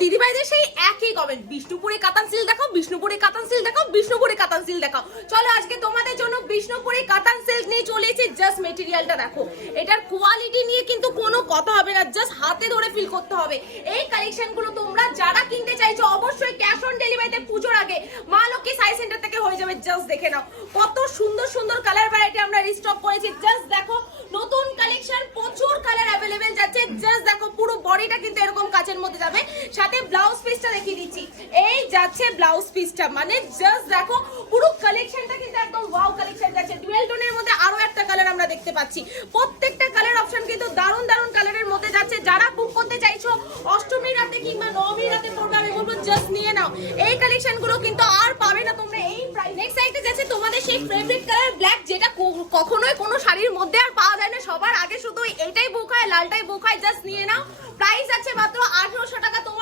দিদিভাইদের সেই একই কমেন্ট, বিষ্ণুপুরে কাতান সিল্ক দেখাও, বিষ্ণুপুরে কাতান সিল্ক দেখাও, বিষ্ণুপুরে কাতান সিল্ক দেখাও। চলো আজকে তোমাদের জন্য বিষ্ণুপুরে কাতান সিল্ক নিয়ে চলে এসেছি। জাস্ট মেটেরিয়ালটা দেখো, এটার কোয়ালিটি নিয়ে কিন্তু কোনো কথা হবে না, জাস্ট হাতে ধরে ফিল করতে হবে। এই কালেকশনগুলো তোমরা যারা কিনতে চাইছো অবশ্যই ক্যাশ অন ডেলিভারিতে পুজোর আগে মা লক্ষ্মী সাই সেন্টার থেকে হয়ে যাবে। জাস্ট দেখে নাও কত সুন্দর সুন্দর কালার ভ্যারাইটি আমরা রিস্টক করেছি। জাস্ট দেখো নতুন কালেকশন, প্রচুর কালার অ্যাভেলেবেল যাচ্ছে। জাস্ট দেখো পুরো বডিটা কিন্তু এরকম কাচের মধ্যে যাবে, সাথে ব্লাউজ পিসটা দেখিয়ে দিচ্ছি। এই যাচ্ছে ব্লাউজ পিসটা, মানে জাস্ট দেখো পুরো কালেকশনটা কিন্তু একদম ওয়াও কালেকশন যাচ্ছে। ডুয়েল টোনের মধ্যে আরো একটা কালার আমরা দেখতে পাচ্ছি। প্রত্যেকটা কালার অপশন কিন্তু দারুণ দারুণ কালারের মধ্যে যাচ্ছে। যারা বুক করতে চাইছো অষ্টমীর রাতে কিংবা নবমীর রাতে পড়বে, আমি বলবো জাস্ট নিয়ে নাও। এই কালেকশনগুলো কিন্তু আর পাবে না তোমরা এই প্রাইস। নেক্সট সাইডে যাচ্ছে তোমাদের সেই ফেভারিট কালার ব্ল্যাক, যেটা কখনোই কোনো শাড়ির মধ্যে আর পাওয়া যায় না। সবার আগে শুধু এটাই বুক হয়, লালটাই বুক হয়। জাস্ট নিয়ে নাও। প্রাইস আছে মাত্র 1800 টাকা। তোমাদের